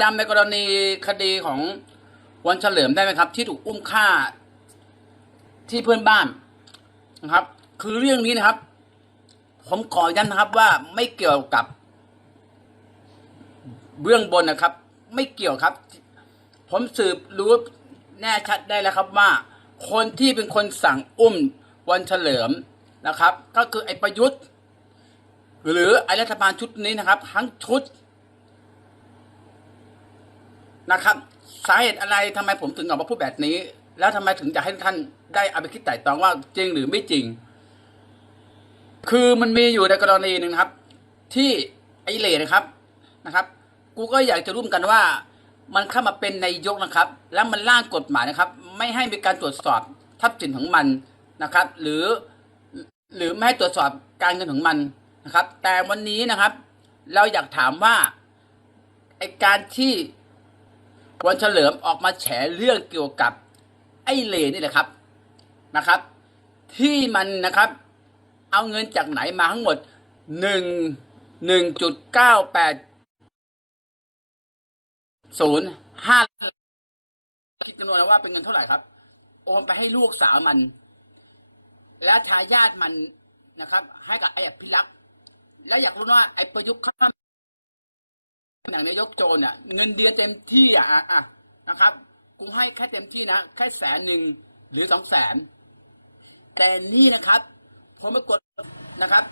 จำในกรณีคดีของวันเฉลิมได้ไหมครับ ที่ถูกอุ้มฆ่าที่เพื่อนบ้านนะครับ คือเรื่องนี้นะครับ ผมขอย้ำนะครับว่าไม่เกี่ยวกับ เบื้องบนนะครับ ไม่เกี่ยวครับ ผมสืบรู้แน่ชัดได้แล้วครับว่า คนที่เป็นคนสั่งอุ้มวันเฉลิมนะครับ ก็คือไอ้ประยุทธ์ หรือไอ้รัฐบาลชุดนี้นะครับ ทั้งชุด นะครับ สาเหตุอะไรทำไมผมถึงออกมาพูดแบบนี้ แล้วทำไมถึงจะให้ท่านได้เอาไปคิดไต่ตองว่าจริงหรือไม่จริง คือมันมีอยู่ในกรณีหนึ่งนะครับ ที่ไอเล่นะครับนะครับ กูก็อยากจะร่วมกันว่า มันเข้ามาเป็นนายกนะครับ แล้วมันร่างกฎหมายนะครับ ไม่ให้มีการตรวจสอบทรัพย์สินของมันนะครับ หรือหรือไม่ให้ตรวจสอบการเงินของมันนะครับ แต่วันนี้นะครับ เราอยากถามว่าไอการที่ วันเฉลิมออกมาแฉเรื่องเกี่ยวกับไอ้เลนี่แหละครับนะครับ ที่มันนะครับ เอาเงินจากไหนมาทั้งหมดหนึ่งหนึ่งจุดเก้าแปดศูนย์ห้าคิดจำนวนแล้วว่าเป็นเงินเท่าไหร่ครับ โอนไปให้ลูกสาวมัน และทายาทมันนะครับ ให้กับไอ้อภิรักษ์แล้วอยากรู้ว่าไอ้ประยุทธ์ข้าม อย่งนายกโจรอะเงินเดือนเต็มที่อะอะนะครับกูให้แค่เต็มที่นะแค่แสนหนึ่งหรือสองแสนแต่นี่นะครับผมปรากฏนะครับ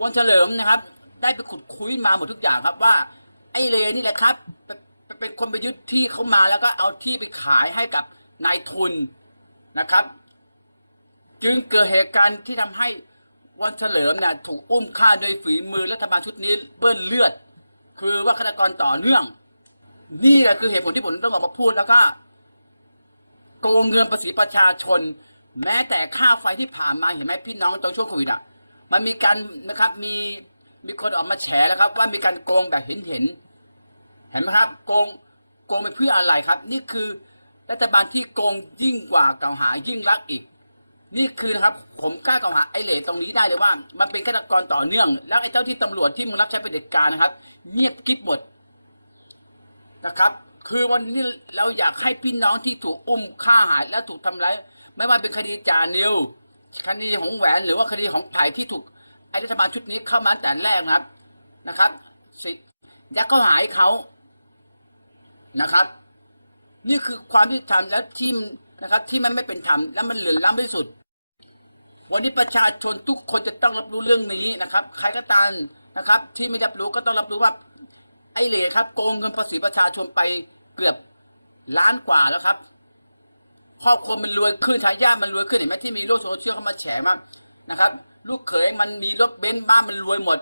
วันเฉลิมนะครับ ได้ไปขุดคุยมาหมดทุกอย่างครับว่า ไอ้เลนี่แหละครับ เป็นเป็นคนไปยึดที่เขามาแล้วก็เอาที่ไปขายให้กับนายทุนนะครับ จึงเกิดเหตุการณ์ที่ทำให้วันเฉลิมเนี่ยถูกอุ้มฆ่าโดยฝีมือรัฐบาลชุดนี้เปื้อนเลือด คือว่าฆาตกรต่อเนื่อง นี่แหละคือเหตุผลที่ผมต้องออกมาพูดแล้วก็โกงเงินภาษีประชาชน แม้แต่ค่าไฟที่ผ่านมาเห็นไหมพี่น้องตอนช่วงโควิดอะมันมีการนะครับมีมีคนออกมาแฉแล้วครับ ว่ามีการโกงแบบเห็นเห็นเห็นไหมครับ โกงโกงไปเพื่ออะไรครับ นี่คือรัฐบาลที่โกงยิ่งกว่าเก่าหายิ่งรักอีก นี่คือนะครับผมกล้ากล่าวหาไอ้เหล่ตรงนี้ได้เลยว่า มันเป็นฆาตกรต่อเนื่อง แล้วไอ้เจ้าที่ตำรวจที่มึงรับใช้เป็นเด็จการนะครับ เงียบกริบหมดนะครับ คือวันนี้เราอยากให้พี่น้องที่ถูกอุ้มฆ่าหายและถูกทำร้ายไม่ว่าเป็นคดีจานิวคดีของแหวนหรือว่าคดีของไผ่ที่ถูกไอ้รัฐบาลชุดนี้เข้ามาแต่แรกนะครับนะครับสิยักเข้าหายเขานะครับ นี่คือความที่ทำแล้วที่ นะครับ ที่มันไม่เป็นธรรมและมันเหลือล้ำที่สุด วันนี้ประชาชนทุกคนจะต้องรับรู้เรื่องนี้นะครับ ใครก็ตามนะครับ ที่ไม่รับรู้ก็ต้องรับรู้ว่าไอ้เหล่ครับโกงเงินภาษีประชาชนไปเกือบล้านกว่าแล้วครับครอบครัวมันรวยขึ้นทายาทมันรวยขึ้นเห็นไหมที่มีโลกโซเชียลเข้ามาแฉมากนะครับ ลูกเขยมันมีรถเบนซ์บ้านมันรวยหมด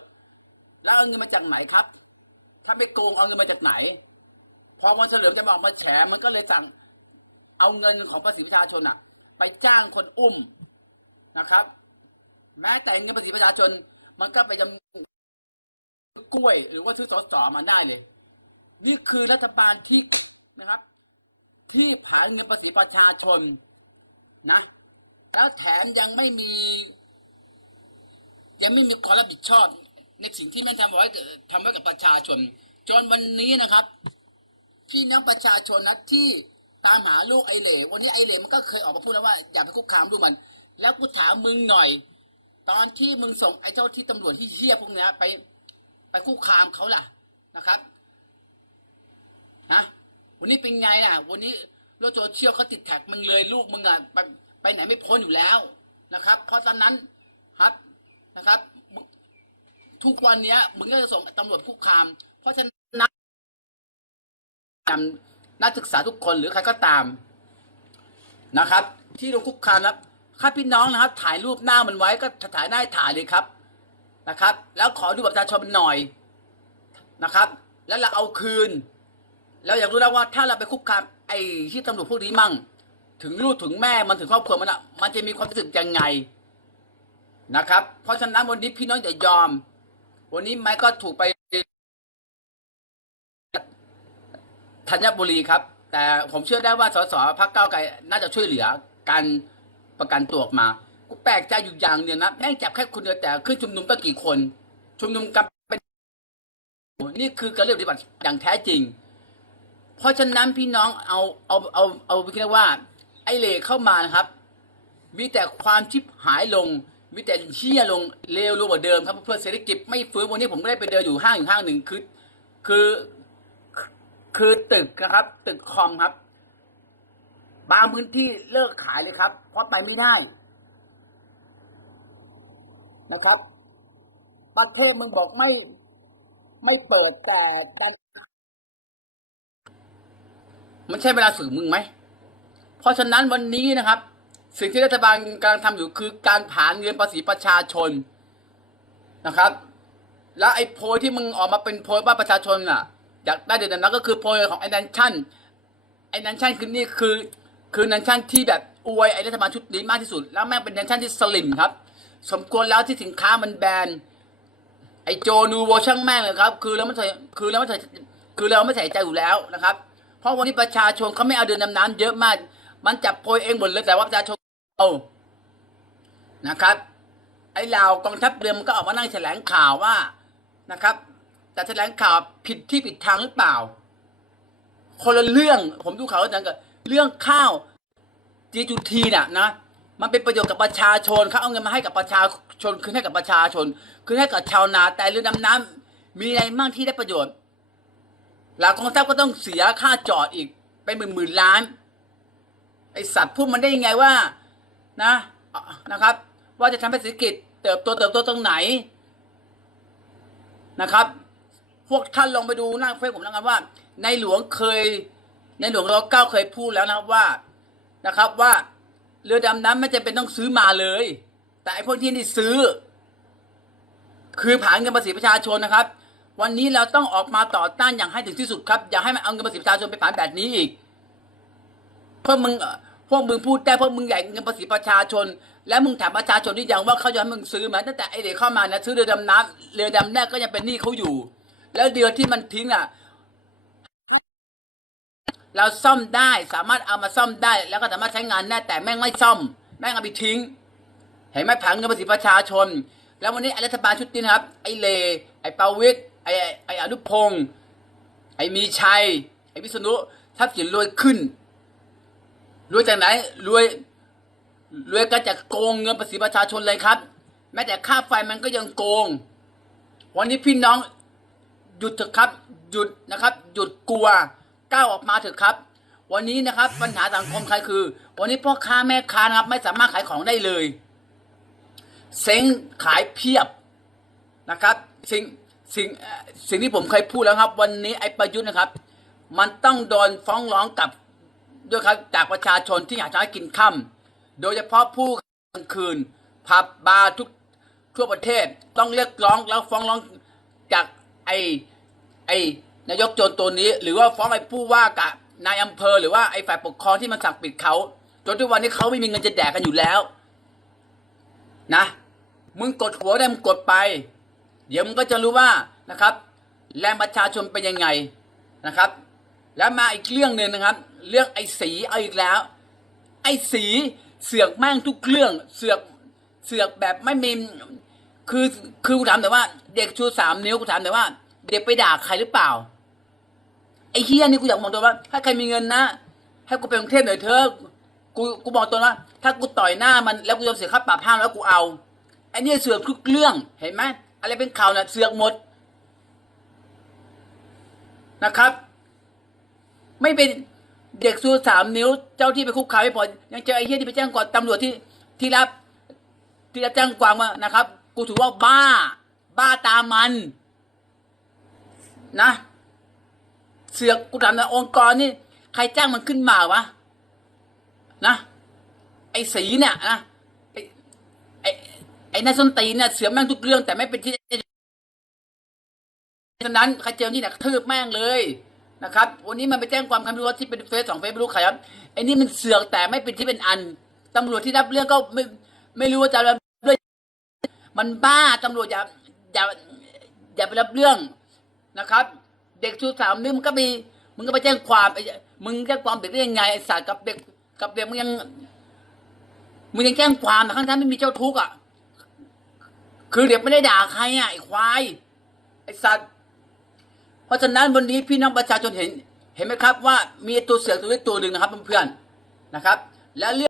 แล้วเอาเงินมาจากไหนครับ ถ้าไม่โกงเอาเงินมาจากไหน พอวันเฉลิมจะมาออกมาแฉมันก็เลยสั่ง เอาเงินของภาษีประชาชนอะไปจ้างคนอุ้มนะครับ แม้แต่เงินภาษีประชาชน มันก็ไปจำกล้วย หรือว่าซื้อสอสอมาได้เลย นี่คือรัฐบาลที่นะครับ ที่ผ่านเงินภาษีประชาชนนะ แล้วแถมยังไม่มี ยังไม่มีความรับผิดชอบ ในสิ่งที่แม่ทำไว้ทำไว้กับประชาชน จนวันนี้นะครับ พี่น้องประชาชนนะที่ ตามหาลูกไอเหล่วันนี้ไอเหล่มันก็เคยออกมาพูดแล้วว่าอย่าไปคุกคามลูกมัน แล้วกูถามมึงหน่อย ตอนที่มึงส่งไอ้เจ้าที่ตำรวจที่เฮี้ยพวกเนี้ยไป ไปคุกคามเขาล่ะนะครับฮะวันนี้เป็นไงล่ะ วันนี้โลโซเชียลเขาติดแท็กมึงเลยลูกมึงอะไปไปไหนไม่พ้นอยู่แล้วนะครับ เพราะตอนนั้นครับนะครับ ทุกวันเนี้ยมึงก็จะส่งตำรวจคุกคาม เพราะฉะนั้น นักศึกษาทุกคนหรือใครก็ตามนะครับ ที่โดนคุกคามนะครับข้าพี่น้องนะครับ ถ่ายรูปหน้ามันไว้ก็ถ่ายได้าถ่ายเลยครับนะครับ แล้วขอดูบัตรประชาชนมันหน่อยนะครับ แล้วเราเอาคืน แล้วอยากรู้แล้วว่าถ้าเราไปคุกคามไอ้ที่ตำรวจพวกนี้มั่ง ถึงลูกถึงแม่มันถึงครอบครัวมันอะมันจะมีความรู้สึกยังไงนะครับ เพราะฉะนั้นวันนี้พี่น้องอย่ายอม วันนี้ไม้ก็ถูกไป ธัญบุรีครับ แต่ผมเชื่อได้ว่าสสพรรคก้าไกลน่าจะช่วยเหลือการประกันตัวออกมากูแปลกใจอยู่อย่างเดียวนะแม่งจับแค่คนเดียวแต่ขึ้นชุมนุมตั้งกี่คน ชุมนุมกันเป็นนี่คือการเลือกปฏิบัติอย่างแท้จริง เพราะฉะนั้นพี่น้องเอาเอาเอาเอาไปคิดว่า ไอ้เหลเข้ามานะครับ มีแต่ความชิบหายลงมีแต่เชี่ยลงเลวลงกว่าเดิมครับเพื่อเศรษฐกิจไม่ฟื้นวันนี้ผมก็ได้ไปเดินอยู่ห้างอยู่ห้างหนึ่งคือ คือ คือตึกนะครับ ตึกคอมครับ บางพื้นที่เลิกขายเลยครับ เพราะไปไม่ได้นะครับ ประเทศมึงบอกไม่ไม่เปิดแต่ดัน มันใช่เวลาสื่อมึงไหม เพราะฉะนั้นวันนี้นะครับ สิ่งที่รัฐบาลกำลังทำอยู่คือการผ่านเงินภาษีประชาชนนะครับ แล้วไอ้โพยที่มึงออกมาเป็นโพยว่าประชาชนอะ อยากได้เดือนนั้นก็คือโพยของไอ้นันชั่นไอ้นันชั่นคือนี่คือคือนันชั่นที่แบบอวยไอ้รัฐบาลชุดนี้มากที่สุด แล้วแม่งเป็นนันชั่นที่สลิมครับ สมควรแล้วที่สินค้ามันแบนไอ้โจนูโวช่างแม่งเลยครับ คือเราไม่ใส่คือเราไม่ใส่คือเราไม่ใส่ใจอยู่แล้วนะครับ เพราะวันนี้ประชาชนเขาไม่เอาเดินดำน้ำเยอะมาก มันจับโพยเองหมดเลยแต่ว่าประชาชนเอานะครับ ไอ้ลาวกองทัพเรือมันก็ออกมานั่งแถลงข่าวว่านะครับ แต่แถลงข่าวผิดที่ผิดทางหรือเปล่า คนละเรื่องผมดูข่าวแล้วจังกับเรื่องข้าวจีจูทีน่ะนะมันเป็นประโยชน์กับประชาชนเขาเอาเงินมาให้กับประชาชนคืนให้กับประชาชน คืนให้กับชาวนาแต่เรือดำน้ำมีอะไรบ้างที่ได้ประโยชน์หลักกองทัพก็ต้องเสียค่าจอดอีกเป็นหมื่นหมื่นล้าน ไอสัตว์พูดมันได้ยังไงว่านะอะนะครับ ว่าจะทำให้เศรษฐกิจเติบโตเติบโตตรงไหนนะครับ พวกท่านลองไปดูหน้าเฟซผมแล้วกันว่า ในหลวงเคย ในหลวงรอเก้าเคยพูดแล้วนะครับว่านะครับว่าเรือดำน้ำไม่จำเป็นต้องซื้อมาเลย แต่ไอ้พวกที่นี่ซื้อ คือผ่านเงินภาษีประชาชนนะครับ วันนี้เราต้องออกมาต่อต้านอย่างให้ถึงที่สุดครับ อย่าให้มันเอาเงินภาษีประชาชนไปผ่านแบบนี้อีกพวกมึงพวกมึงพูดได้พวกมึงใหญ่เงินภาษีประชาชน แล้วมึงถามประชาชนที่ยังว่าเขาจะให้มึงซื้อไหมตั้งแต่ไอเด็กเข้ามานะซื้อเรือดำน้ำเรือดำแน่ก็ยังเป็นหนี้เขาอยู่ แล้วเดือนที่มันทิ้งอะให้เราซ่อมได้สามารถเอามาซ่อมได้ แล้วก็สามารถใช้งานได้แต่แม่งไม่ซ่อม แม่งเอาไปทิ้ง เห็นไหมผังเงินภาษีประชาชน แล้ววันนี้รัฐบาลชุดนี้นะครับ ไอเล ไอประวิตยไอไออนุพงศ์ไอมีชัย ไอ้วิษณุทรัพย์สินรวยขึ้นรวยจากไหนรวยรวยก็จากโกงเงินภาษีประชาชนเลยครับ แม้แต่ค่าไฟมันก็ยังโกง วันนี้พี่น้อง หยุดเถอะครับ หยุดนะครับ หยุดกลัวก้าวออกมาเถอะครับ วันนี้นะครับ ปัญหาสังคมใครคือ วันนี้พ่อค้าแม่ค้านะครับ ไม่สามารถขายของได้เลยเซ็งขายเพียบนะครับสิ่งสิ่งสิ่งที่ผมเคยพูดแล้วครับ วันนี้ไอ้ประยุทธ์นะครับ มันต้องโดนฟ้องร้องกับด้วยครับจากประชาชนที่อยากจะให้กินค่ำโดยเฉพาะผู้กลางคืนผับบาร์ทุกทั่วประเทศต้องเรียกร้องแล้วฟ้องร้องจาก ไอ้ไอ้นายกโจรตัวนี้ หรือว่าฟ้องไอ้ผู้ว่ากับนายอำเภอหรือว่าไอ้ฝ่ายปกครองที่มันสั่งปิดเขาจนทุกวันนี้เขาไม่มีเงินจะแดกกันอยู่แล้ว นะ มึงกดหัวได้มึงกดไป เดี๋ยวมึงก็จะรู้ว่านะครับ แรงประชาชนเป็นยังไงนะครับ แล้วมาอีกเรื่องหนึ่งนะครับ เรื่องไอ้สีเอาอีกแล้ว ไอ้สีเสือกแม่งทุกเรื่องเสือกเสือกแบบไม่มี คือคือกูถามแต่ว่า เด็กชูสามนิ้วกูถามแต่ว่า เด็กไปด่าใครหรือเปล่า ไอ้เฮียนี่กูอยากมองตัวว่า ถ้าใครมีเงินนะให้กูไปกรุงเทพหน่อยเถอะกูกูบอกตัวว่า ถ้ากูต่อยหน้ามันแล้วกูยอมเสียค่าปรับห้าแล้วกูเอาไอ้นี่เสือกทุกเรื่องเห็นไหมอะไรเป็นข่าวน่ะเสือกหมดนะครับ ไม่เป็นเด็กสู้สามนิ้ว เจ้าที่ไปคุกคามไม่พอยังเจอไอ้เฮียที่ไปแจ้งความตำรวจที่ที่รับ ที่รับแจ้งความมานะครับ กูถือว่าบ้า บ้าตามัน นะ เสือกกูถามนะองค์กรนี่ ใครจ้างมันขึ้นมาวะนะไอ้สีเนี่ยนะไอ้ไอ้ไอ้นายส้นตีนเนี่ยเสือกแม่งทุกเรื่อง แต่ไม่เป็นที่ฉะนั้นใครเจอนี่เนี่ยทืบแม่งเลยนะครับ วันนี้มันไปแจ้งความคำรู้ว่าที่เป็นเฟซสองเฟซไม่รู้ใครครับไอ้นี่มันเสือกแต่ไม่เป็นที่เป็นอันตำรวจที่รับเรื่องก็ไม่ไม่รู้ว่าจะรับเรื่อง มันบ้าตำรวจอย่าอย่าอย่าไปรับเรื่องนะครับ เด็กชูสามนิ้วมึงก็ไปมึงก็ไปแจ้งความไอ้มึงแจ้งความเด็กได้ยังไงไอ้สัตว์กับเด็กกับเด็กมึงยังมึงยังแจ้งความแต่ข้างๆไม่มีเจ้าทุกข์อะคือเด็กไม่ได้ด่าใครอะไอ้ควายไอ้สัตว์เพราะฉะนั้นวันนี้พี่น้องประชาชนเห็น เห็นไหมครับว่ามีตัวเสือกตัวเล็กตัวหนึ่งนะครับเพื่อนๆนะครับ แล้วเรื่อง